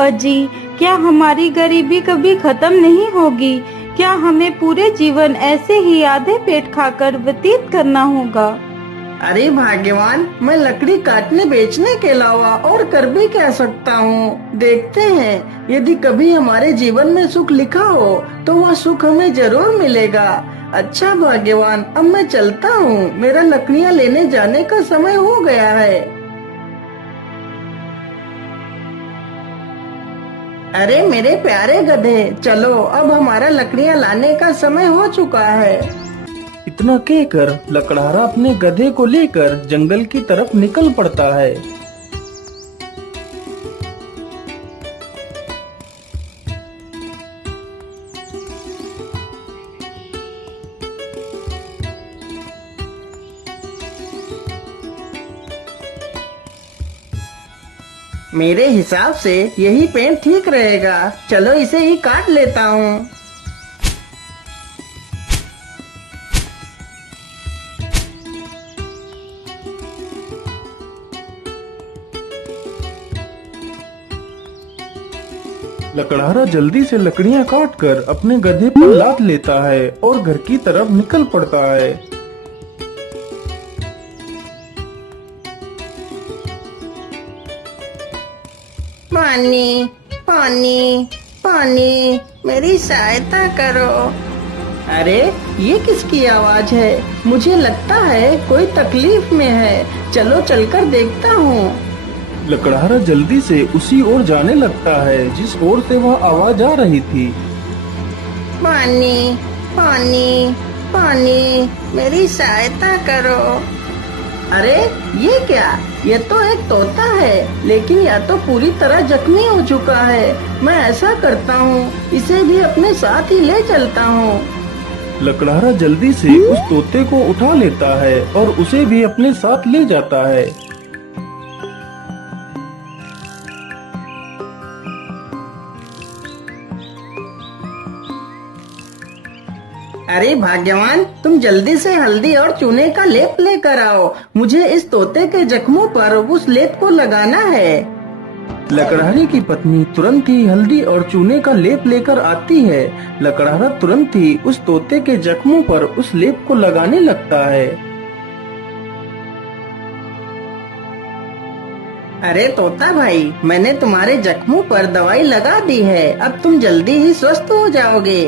अजी, क्या हमारी गरीबी कभी खत्म नहीं होगी? क्या हमें पूरे जीवन ऐसे ही आधे पेट खाकर व्यतीत करना होगा? अरे भाग्यवान, मैं लकड़ी काटने बेचने के अलावा और कर भी क्या सकता हूँ। देखते हैं, यदि कभी हमारे जीवन में सुख लिखा हो तो वह सुख हमें जरूर मिलेगा। अच्छा भाग्यवान, अब मैं चलता हूँ, मेरा लकड़ियाँ लेने जाने का समय हो गया है। अरे मेरे प्यारे गधे, चलो, अब हमारा लकड़ियाँ लाने का समय हो चुका है। इतना कहकर लकड़हारा अपने गधे को लेकर जंगल की तरफ निकल पड़ता है। मेरे हिसाब से यही पेड़ ठीक रहेगा, चलो इसे ही काट लेता हूँ। लकड़हारा जल्दी से लकड़ियां काटकर अपने गधे पर लाद लेता है और घर की तरफ निकल पड़ता है। पानी, पानी, पानी, मेरी सहायता करो। अरे ये किसकी आवाज है? मुझे लगता है कोई तकलीफ में है, चलो चलकर देखता हूँ। लकड़हारा जल्दी से उसी ओर जाने लगता है जिस ओर से वह आवाज आ रही थी। पानी, पानी, पानी, मेरी सहायता करो। अरे ये क्या? ये तो एक तोता है, लेकिन यह तो पूरी तरह जख्मी हो चुका है। मैं ऐसा करता हूँ, इसे भी अपने साथ ही ले चलता हूँ। लकड़हारा जल्दी से उस तोते को उठा लेता है और उसे भी अपने साथ ले जाता है। अरे भाग्यवान, तुम जल्दी से हल्दी और चूने का लेप लेकर आओ। मुझे इस तोते के जख्मों पर उस लेप को लगाना है। लकड़हारे की पत्नी तुरंत ही हल्दी और चूने का लेप लेकर आती है। लकड़हारा तुरंत ही उस तोते के जख्मों पर उस लेप को लगाने लगता है। अरे तोता भाई, मैंने तुम्हारे जख्मों पर दवाई लगा दी है, अब तुम जल्दी ही स्वस्थ हो जाओगे।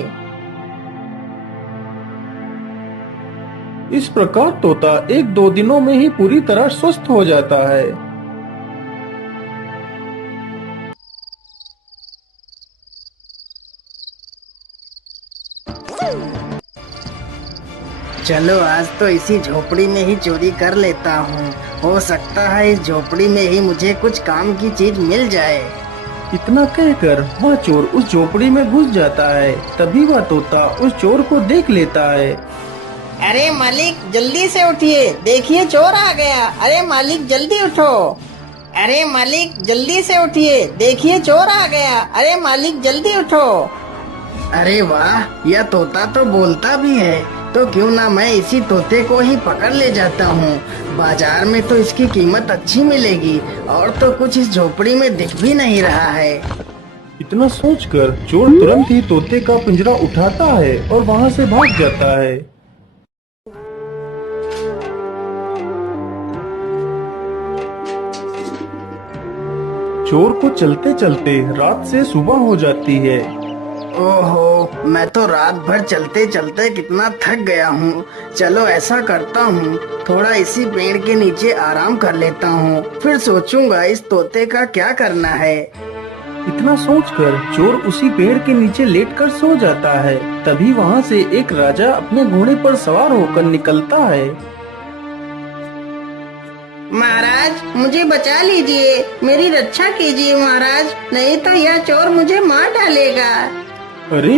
इस प्रकार तोता 1-2 दिनों में ही पूरी तरह स्वस्थ हो जाता है। चलो आज तो इसी झोपड़ी में ही चोरी कर लेता हूँ। हो सकता है इस झोपड़ी में ही मुझे कुछ काम की चीज मिल जाए। इतना कहकर वह चोर उस झोपड़ी में घुस जाता है। तभी वह तोता उस चोर को देख लेता है। अरे मालिक, जल्दी से उठिए, देखिए चोर आ गया। अरे मालिक जल्दी उठो। अरे मालिक जल्दी से उठिए, देखिए चोर आ गया। अरे मालिक जल्दी उठो। अरे वाह, यह तोता तो बोलता भी है, तो क्यों ना मैं इसी तोते को ही पकड़ ले जाता हूँ। बाजार में तो इसकी कीमत अच्छी मिलेगी, और तो कुछ इस झोपड़ी में दिख भी नहीं रहा है। इतना सोचकर चोर तुरंत ही तोते का पिंजरा उठाता है और वहाँ से भाग जाता है। चोर को चलते चलते रात से सुबह हो जाती है। ओहो, मैं तो रात भर चलते चलते कितना थक गया हूँ। चलो ऐसा करता हूँ, थोड़ा इसी पेड़ के नीचे आराम कर लेता हूँ, फिर सोचूंगा इस तोते का क्या करना है। इतना सोचकर चोर उसी पेड़ के नीचे लेटकर सो जाता है। तभी वहाँ से एक राजा अपने घोड़े पर सवार होकर निकलता है। महाराज मुझे बचा लीजिए, मेरी रक्षा कीजिए महाराज, नहीं तो यह चोर मुझे मार डालेगा। अरे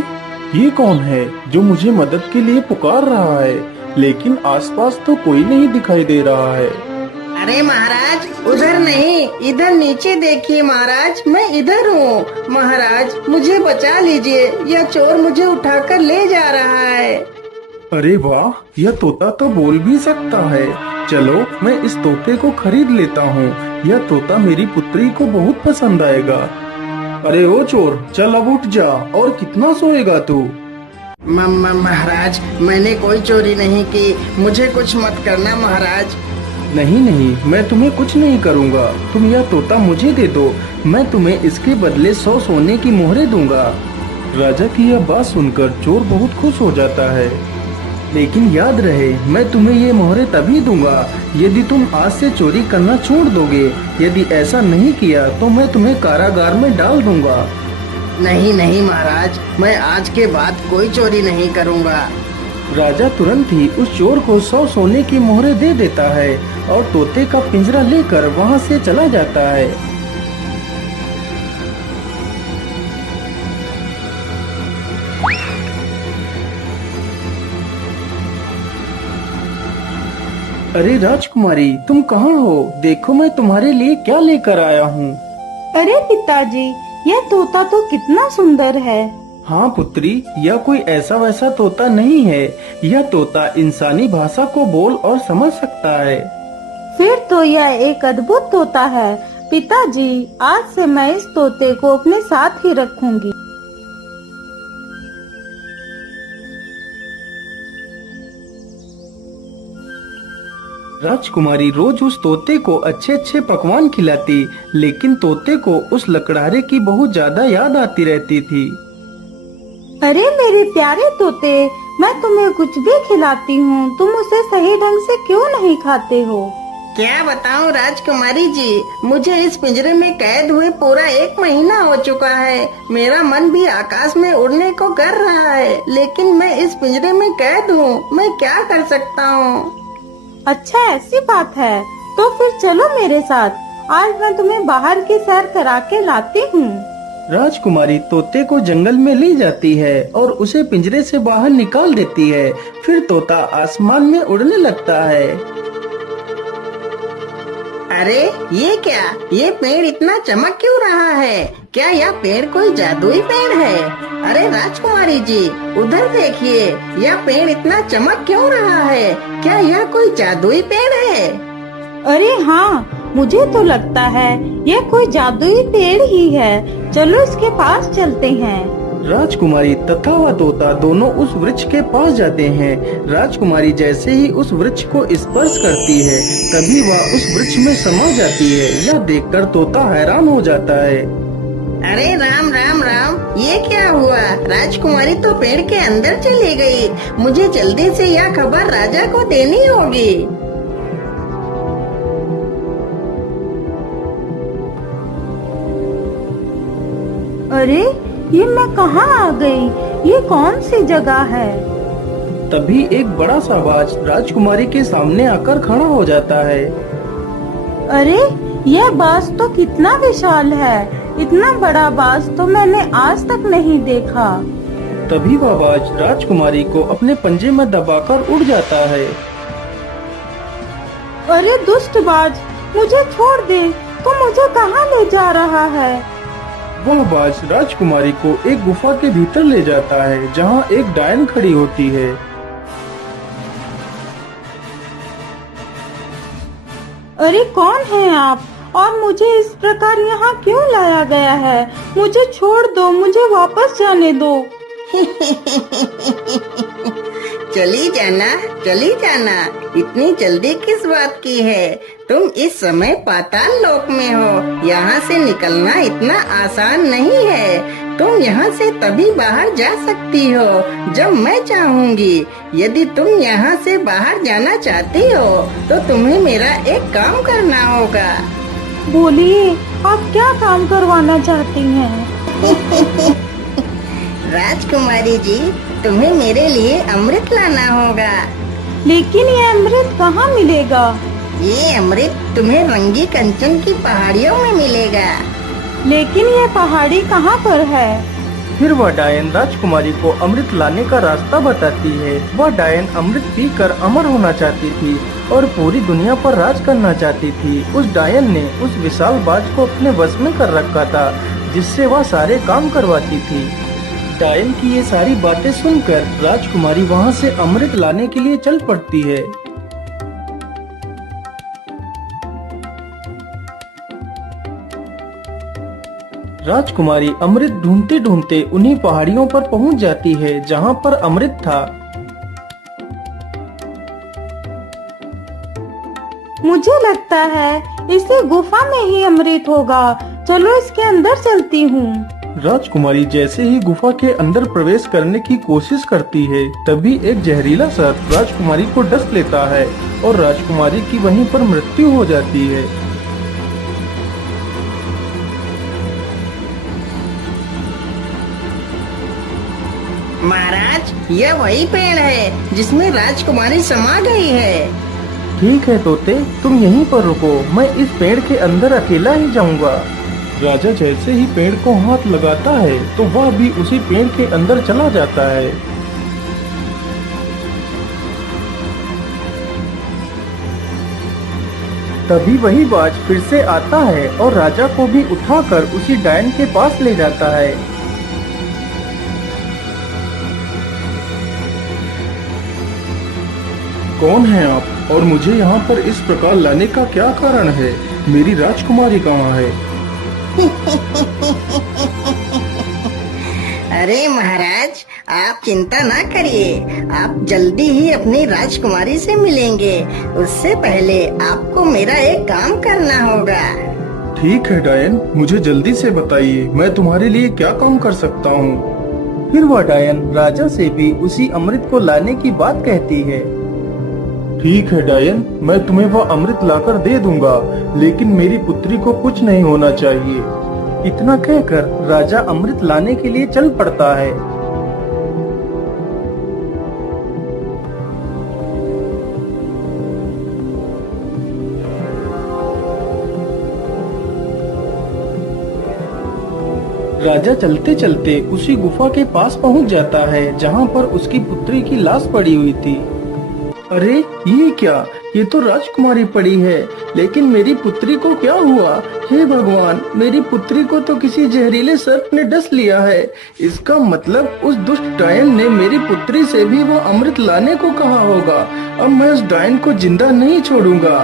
ये कौन है जो मुझे मदद के लिए पुकार रहा है, लेकिन आसपास तो कोई नहीं दिखाई दे रहा है। अरे महाराज, उधर नहीं, इधर नीचे देखिए महाराज, मैं इधर हूँ। महाराज मुझे बचा लीजिए, यह चोर मुझे उठाकर ले जा रहा है। अरे वाह, यह तोता तो बोल भी सकता है। चलो मैं इस तोते को खरीद लेता हूँ, यह तोता मेरी पुत्री को बहुत पसंद आएगा। अरे ओ चोर, चल अब उठ जा। और कितना सोएगा तू? महाराज, मैंने कोई चोरी नहीं की, मुझे कुछ मत करना महाराज। नहीं नहीं, मैं तुम्हें कुछ नहीं करूँगा। तुम यह तोता मुझे दे दो, मैं तुम्हें इसके बदले 100 सोने की मोहरें दूंगा। राजा की यह बात सुनकर चोर बहुत खुश हो जाता है। लेकिन याद रहे, मैं तुम्हें ये मोहरें तभी दूंगा यदि तुम आज से चोरी करना छोड़ दोगे। यदि ऐसा नहीं किया तो मैं तुम्हें कारागार में डाल दूंगा। नहीं नहीं महाराज, मैं आज के बाद कोई चोरी नहीं करूँगा। राजा तुरंत ही उस चोर को 100 सोने की मोहरें दे देता है और तोते का पिंजरा लेकर वहाँ से चला जाता है। अरे राजकुमारी, तुम कहाँ हो? देखो मैं तुम्हारे लिए क्या लेकर आया हूँ। अरे पिताजी, यह तोता तो कितना सुंदर है। हाँ पुत्री, यह कोई ऐसा वैसा तोता नहीं है। यह तोता इंसानी भाषा को बोल और समझ सकता है। फिर तो यह एक अद्भुत तोता है। पिताजी, आज से मैं इस तोते को अपने साथ ही रखूंगी। राजकुमारी रोज उस तोते को अच्छे अच्छे पकवान खिलाती, लेकिन तोते को उस लकड़हारे की बहुत ज्यादा याद आती रहती थी। अरे मेरे प्यारे तोते, मैं तुम्हें कुछ भी खिलाती हूँ, तुम उसे सही ढंग से क्यों नहीं खाते हो? क्या बताऊं राजकुमारी जी, मुझे इस पिंजरे में कैद हुए पूरा 1 महीना हो चुका है। मेरा मन भी आकाश में उड़ने को कर रहा है, लेकिन मैं इस पिंजरे में कैद हूँ। मैं क्या कर सकता हूँ? अच्छा, ऐसी बात है तो फिर चलो मेरे साथ। आज मैं तुम्हें बाहर की सैर करा के लाती हूँ। राजकुमारी तोते को जंगल में ले जाती है और उसे पिंजरे से बाहर निकाल देती है। फिर तोता आसमान में उड़ने लगता है। अरे ये क्या, ये पेड़ इतना चमक क्यों रहा है? क्या यह पेड़ कोई जादुई पेड़ है? अरे राजकुमारी जी, उधर देखिए, यह पेड़ इतना चमक क्यों रहा है? क्या यह कोई जादुई पेड़ है? अरे हाँ, मुझे तो लगता है यह कोई जादुई पेड़ ही है। चलो इसके पास चलते हैं। राजकुमारी तथा वह तोता दोनों उस वृक्ष के पास जाते हैं। राजकुमारी जैसे ही उस वृक्ष को स्पर्श करती है, तभी वह उस वृक्ष में समा जाती है। यह देखकर तोता हैरान हो जाता है। अरे राम राम राम, ये क्या हुआ? राजकुमारी तो पेड़ के अंदर चली गई। मुझे जल्दी से यह खबर राजा को देनी होगी। अरे ये मैं कहाँ आ गई? ये कौन सी जगह है? तभी एक बड़ा सा बाज राजकुमारी के सामने आकर खड़ा हो जाता है। अरे यह बाज तो कितना विशाल है। इतना बड़ा बाज तो मैंने आज तक नहीं देखा। तभी वह बाज राजकुमारी को अपने पंजे में दबाकर उड़ जाता है। अरे दुष्ट बाज, मुझे छोड़ दे। तू मुझे कहाँ ले जा रहा है? वह बाज राजकुमारी को एक गुफा के भीतर ले जाता है, जहाँ एक डायन खड़ी होती है। अरे कौन है आप और मुझे इस प्रकार यहाँ क्यों लाया गया है? मुझे छोड़ दो, मुझे वापस जाने दो। चली जाना, चली जाना। इतनी जल्दी किस बात की है? तुम इस समय पाताल लोक में हो। यहाँ से निकलना इतना आसान नहीं है। तुम यहाँ से तभी बाहर जा सकती हो जब मैं चाहूँगी। यदि तुम यहाँ से बाहर जाना चाहती हो तो तुम्हें मेरा एक काम करना होगा। बोलिए, आप क्या काम करवाना चाहती हैं? राजकुमारी जी, तुम्हें मेरे लिए अमृत लाना होगा। लेकिन ये अमृत कहाँ मिलेगा? ये अमृत तुम्हें रंगी कंचन की पहाड़ियों में मिलेगा। लेकिन ये पहाड़ी कहाँ पर है? फिर वह डायन राजकुमारी को अमृत लाने का रास्ता बताती है। वह डायन अमृत पीकर अमर होना चाहती थी और पूरी दुनिया पर राज करना चाहती थी। उस डायन ने उस विशाल बाज को अपने वश में कर रखा था, जिससे वह सारे काम करवाती थी। डायन की ये सारी बातें सुनकर राजकुमारी वहाँ से अमृत लाने के लिए चल पड़ती है। राजकुमारी अमृत ढूंढते ढूंढते उन्हीं पहाड़ियों पर पहुंच जाती है जहां पर अमृत था। मुझे लगता है इसी गुफा में ही अमृत होगा। चलो इसके अंदर चलती हूँ। राजकुमारी जैसे ही गुफा के अंदर प्रवेश करने की कोशिश करती है, तभी एक जहरीला सर्प राजकुमारी को डस लेता है और राजकुमारी की वहीं पर मृत्यु हो जाती है। महाराज, यह वही पेड़ है जिसमें राजकुमारी समा गई है। ठीक है तोते, तुम यहीं पर रुको, मैं इस पेड़ के अंदर अकेला ही जाऊंगा। राजा जैसे ही पेड़ को हाथ लगाता है तो वह भी उसी पेड़ के अंदर चला जाता है। तभी वही बाज फिर से आता है और राजा को भी उठाकर उसी डायन के पास ले जाता है। कौन है आप और मुझे यहाँ पर इस प्रकार लाने का क्या कारण है? मेरी राजकुमारी कहाँ है? अरे महाराज, आप चिंता ना करिए, आप जल्दी ही अपनी राजकुमारी से मिलेंगे। उससे पहले आपको मेरा एक काम करना होगा। ठीक है डायन, मुझे जल्दी से बताइए, मैं तुम्हारे लिए क्या काम कर सकता हूँ। फिर वह डायन राजा से भी उसी अमृत को लाने की बात कहती है। ठीक है डायन, मैं तुम्हें वह अमृत लाकर दे दूंगा, लेकिन मेरी पुत्री को कुछ नहीं होना चाहिए। इतना कहकर राजा अमृत लाने के लिए चल पड़ता है। राजा चलते चलते उसी गुफा के पास पहुंच जाता है जहां पर उसकी पुत्री की लाश पड़ी हुई थी। अरे ये क्या, ये तो राजकुमारी पड़ी है, लेकिन मेरी पुत्री को क्या हुआ? हे भगवान, मेरी पुत्री को तो किसी जहरीले सर्प ने डस लिया है। इसका मतलब उस दुष्ट डायन ने मेरी पुत्री से भी वो अमृत लाने को कहा होगा। अब मैं उस डायन को जिंदा नहीं छोड़ूंगा।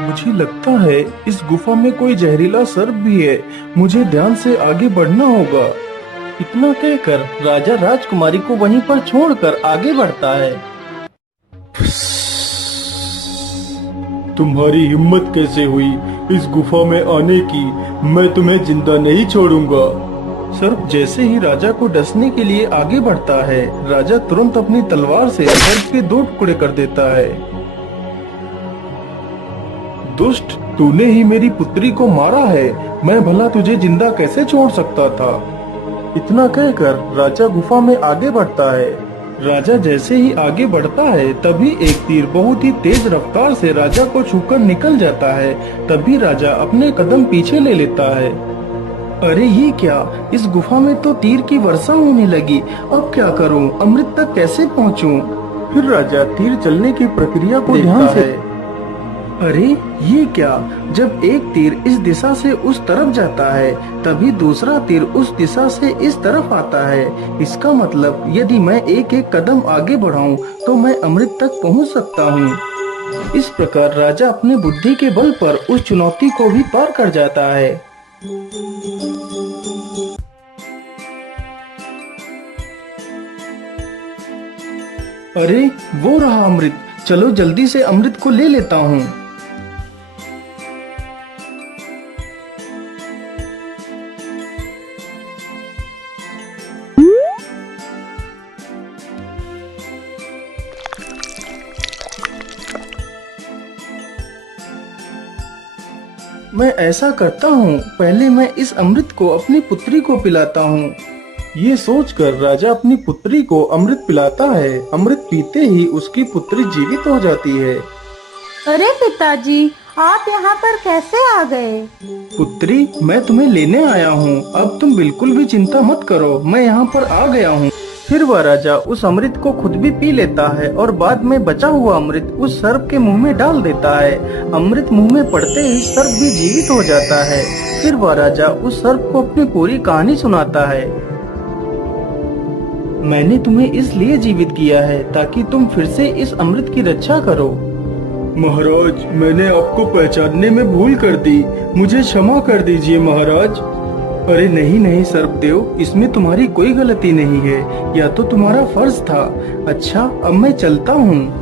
मुझे लगता है इस गुफा में कोई जहरीला सर्प भी है, मुझे ध्यान से आगे बढ़ना होगा। इतना कहकर राजा राजकुमारी को वहीं पर छोड़कर आगे बढ़ता है। तुम्हारी हिम्मत कैसे हुई इस गुफा में आने की? मैं तुम्हें जिंदा नहीं छोड़ूंगा। सर्प जैसे ही राजा को डसने के लिए आगे बढ़ता है, राजा तुरंत अपनी तलवार से सर्प के 2 टुकड़े कर देता है। दुष्ट, तूने ही मेरी पुत्री को मारा है, मैं भला तुझे जिंदा कैसे छोड़ सकता था? इतना कहकर राजा गुफा में आगे बढ़ता है। राजा जैसे ही आगे बढ़ता है, तभी एक तीर बहुत ही तेज रफ्तार से राजा को छूकर निकल जाता है। तभी राजा अपने कदम पीछे ले लेता है। अरे ये क्या, इस गुफा में तो तीर की वर्षा होने लगी। अब क्या करूं, अमृत तक कैसे पहुंचूं? फिर राजा तीर चलने की प्रक्रिया को ध्यान से अरे ये क्या, जब एक तीर इस दिशा से उस तरफ जाता है, तभी दूसरा तीर उस दिशा से इस तरफ आता है। इसका मतलब यदि मैं एक एक कदम आगे बढ़ाऊं तो मैं अमृत तक पहुंच सकता हूं। इस प्रकार राजा अपने बुद्धि के बल पर उस चुनौती को भी पार कर जाता है। अरे वो रहा अमृत, चलो जल्दी से अमृत को ले लेता हूँ। मैं ऐसा करता हूँ, पहले मैं इस अमृत को अपनी पुत्री को पिलाता हूँ। ये सोचकर राजा अपनी पुत्री को अमृत पिलाता है। अमृत पीते ही उसकी पुत्री जीवित हो जाती है। अरे पिताजी, आप यहाँ पर कैसे आ गए? पुत्री, मैं तुम्हें लेने आया हूँ, अब तुम बिल्कुल भी चिंता मत करो, मैं यहाँ पर आ गया हूँ। फिर वह राजा उस अमृत को खुद भी पी लेता है और बाद में बचा हुआ अमृत उस सर्प के मुंह में डाल देता है। अमृत मुंह में पड़ते ही सर्प भी जीवित हो जाता है। फिर वह राजा उस सर्प को अपनी पूरी कहानी सुनाता है। मैंने तुम्हें इसलिए जीवित किया है ताकि तुम फिर से इस अमृत की रक्षा करो। महाराज, मैंने आपको पहचानने में भूल कर दी, मुझे क्षमा कर दीजिए महाराज। अरे नहीं नहीं सर्पदेव, इसमें तुम्हारी कोई गलती नहीं है, या तो तुम्हारा फर्ज था। अच्छा, अब मैं चलता हूँ।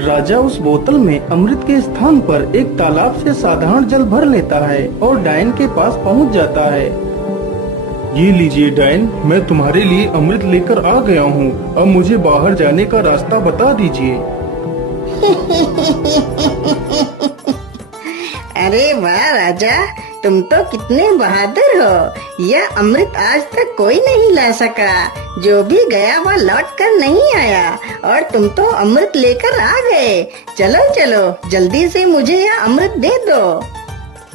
राजा उस बोतल में अमृत के स्थान पर एक तालाब से साधारण जल भर लेता है और डायन के पास पहुंच जाता है। ये लीजिए डायन, मैं तुम्हारे लिए अमृत लेकर आ गया हूँ। अब मुझे बाहर जाने का रास्ता बता दीजिए। अरे वाह राजा, तुम तो कितने बहादुर हो। यह अमृत आज तक कोई नहीं ला सका। जो भी गया वह लौट कर नहीं आया, और तुम तो अमृत लेकर आ गए। चलो चलो, जल्दी से मुझे यह अमृत दे दो।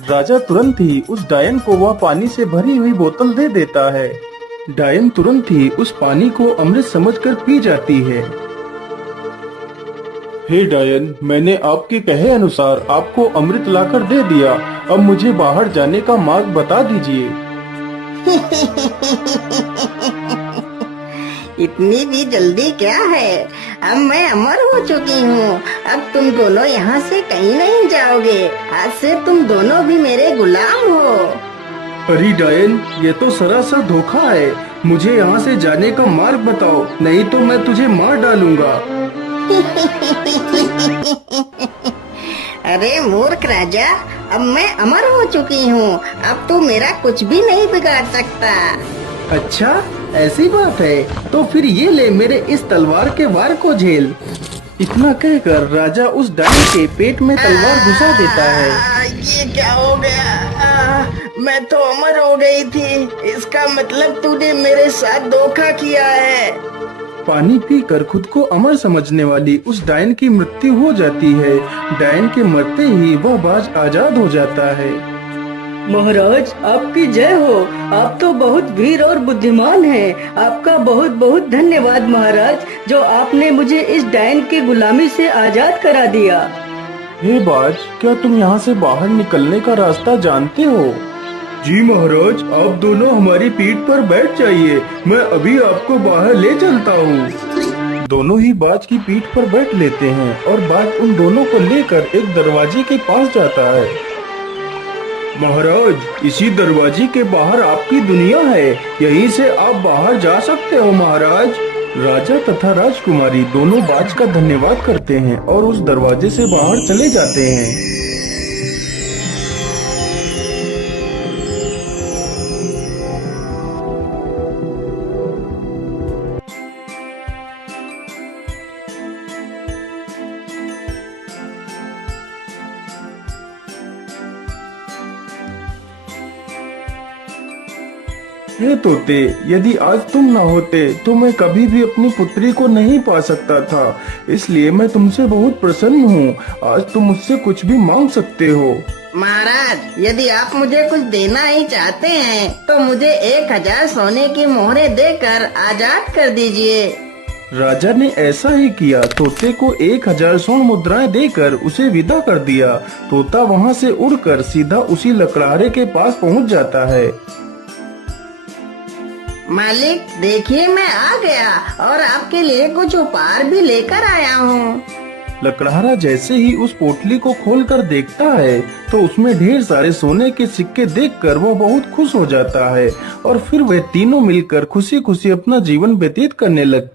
राजा तुरंत ही उस डायन को वह पानी से भरी हुई बोतल दे देता है। डायन तुरंत ही उस पानी को अमृत समझकर पी जाती है। हे डायन, मैंने आपके कहे अनुसार आपको अमृत लाकर दे दिया। अब मुझे बाहर जाने का मार्ग बता दीजिए। इतनी भी जल्दी क्या है? अब मैं अमर हो चुकी हूँ। अब तुम दोनों यहाँ से कहीं नहीं जाओगे। आज से तुम दोनों भी मेरे गुलाम हो। अरे डायन, ये तो सरासर धोखा है। मुझे यहाँ से जाने का मार्ग बताओ, नहीं तो मैं तुझे मार डालूंगा। अरे मूर्ख राजा, अब मैं अमर हो चुकी हूँ। अब तू मेरा कुछ भी नहीं बिगाड़ सकता। अच्छा, ऐसी बात है, तो फिर ये ले मेरे इस तलवार के वार को झेल। इतना कहकर राजा उस डायन के पेट में तलवार घुसा देता है। ये क्या हो गया? मैं तो अमर हो गई थी। इसका मतलब तूने मेरे साथ धोखा किया है। पानी पीकर खुद को अमर समझने वाली उस डायन की मृत्यु हो जाती है। डायन के मरते ही वह बाज आजाद हो जाता है। महाराज, आपकी जय हो। आप तो बहुत वीर और बुद्धिमान हैं। आपका बहुत बहुत धन्यवाद महाराज, जो आपने मुझे इस डायन की गुलामी से आजाद करा दिया। हे बाज, क्या तुम यहाँ से बाहर निकलने का रास्ता जानते हो? जी महाराज, आप दोनों हमारी पीठ पर बैठ जाइए, मैं अभी आपको बाहर ले चलता हूँ। दोनों ही बाज की पीठ पर बैठ लेते हैं और बाज उन दोनों को लेकर एक दरवाजे के पास जाता है। महाराज, इसी दरवाजे के बाहर आपकी दुनिया है, यहीं से आप बाहर जा सकते हो महाराज। राजा तथा राजकुमारी दोनों बाज का धन्यवाद करते हैं और उस दरवाजे से बाहर चले जाते हैं। हे तोते, यदि आज तुम न होते तो मैं कभी भी अपनी पुत्री को नहीं पा सकता था। इसलिए मैं तुमसे बहुत प्रसन्न हूँ। आज तुम मुझसे कुछ भी मांग सकते हो। महाराज, यदि आप मुझे कुछ देना ही चाहते हैं तो मुझे 1000 सोने की मोहरें देकर आजाद कर दीजिए। राजा ने ऐसा ही किया। तोते को 1000 स्वर्ण मुद्राएं देकर उसे विदा कर दिया। तोता वहाँ से उड़कर सीधा उसी लकड़हारे के पास पहुँच जाता है। मालिक, देखिए मैं आ गया और आपके लिए कुछ उपहार भी लेकर आया हूँ। लकड़हारा जैसे ही उस पोटली को खोलकर देखता है तो उसमें ढेर सारे सोने के सिक्के देखकर वह बहुत खुश हो जाता है और फिर वे तीनों मिलकर खुशी खुशी अपना जीवन व्यतीत करने लगते